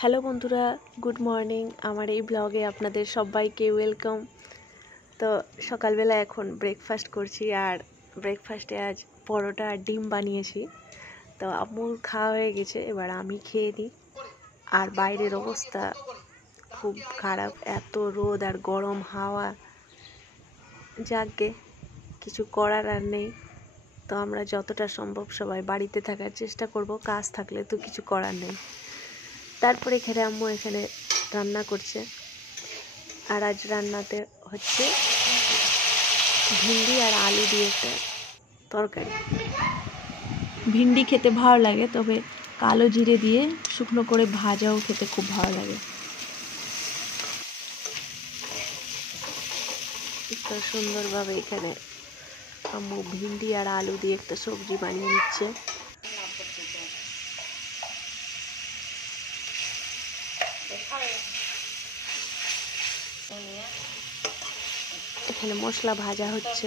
Hello বন্ধুরা, good morning. আমার এই ব্লগে আপনাদের সবাইকে ওয়েলকাম। তো সকালবেলা এখন ব্রেকফাস্ট করছি, আর ব্রেকফাস্টে আজ পরোটা আর ডিম বানিয়েছি। তো আম্মুর খাওয়া হয়ে গেছে, এবার আমি খেয়ে নিই। আর বাইরের অবস্থা খুব খারাপ, এত রোদ আর গরম হাওয়া। যাকগে, কিছু করার আর নেই। তো আমরা যতটা সম্ভব সবাই বাড়িতে থাকার চেষ্টা করব, কাজ থাকলে তো কিছু করার নেই। তারপরে এখানে আম্মু এখানে রান্না করছে, আর আজ রান্নাতে হচ্ছে ভিন্ডি আর আলু দিয়ে একটা তরকারি। ভিন্ডি খেতে ভালো লাগে, তবে কালো জিরে দিয়ে শুকনো করে ভাজাও খেতে খুব ভালো লাগে। তো সুন্দরভাবে এখানে আম্মু ভিন্ডি আর আলু দিয়ে একটা সবজি বানিয়ে নিচ্ছে। এখানে মশলা ভাজা হচ্ছে,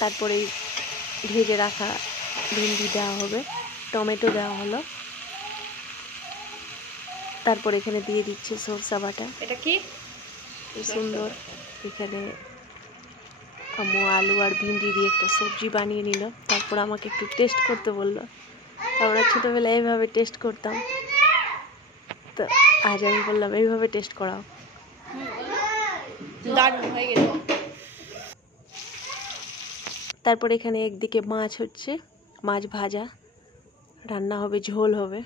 তারপরে ভেজে রাখা ভিন্ডি দেওয়া হবে, টমেটো দেওয়া হলো, তারপর এখানে দিয়ে দিচ্ছে সরষা বাটা। এটা কি সুন্দর। এখানে আম্মু আলু আর ভিন্ডি দিয়ে একটা সবজি বানিয়ে নিল, তারপর আমাকে একটু টেস্ট করতে বললো। আমরা ছোটোবেলায় এইভাবে টেস্ট করতাম, তো আজ আমি বললাম এইভাবে টেস্ট করাও। দারুণ হয়ে গেল। তারপর এখানে একদিকে মাছ হচ্ছে, মাছ ভাজা, রান্না হবে, ঝোল হবে।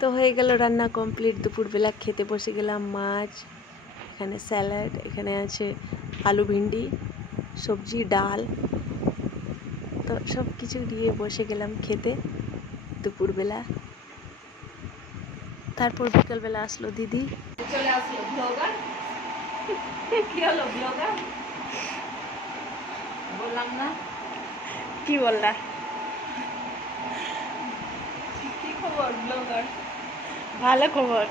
তো হয়ে গেল রান্না কমপ্লিট। দুপুরবেলা খেতে বসে গেলাম। মাছ, এখানে স্যালাড, এখানে আছে আলু ভিন্ডি সবজি, ডাল। তো সব কিছু দিয়ে বসে গেলাম খেতে দুপুরবেলা। তারপর বিকালবেলা আসলো দিদি। চলে আসলো ব্লগার। কি হলো ব্লগার? বললাম না? কি বললা? কি খবর ব্লগার? ভালো খবর।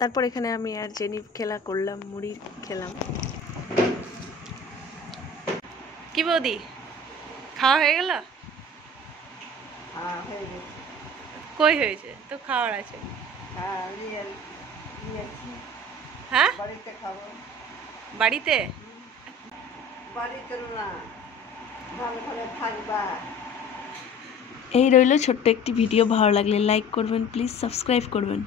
তারপর এখানে আমি আর জেনি খেলা করলাম, মুড়ি খেলাম। কি বৌদি, খাওয়া হয়ে গেল? কই হয়েছে তো, খাওয়ার আছে। হ্যাঁ, বাড়িতে এই রইল ছোট্ট একটি ভিডিও। ভালো লাগলে লাইক করবেন, প্লিজ সাবস্ক্রাইব করবেন।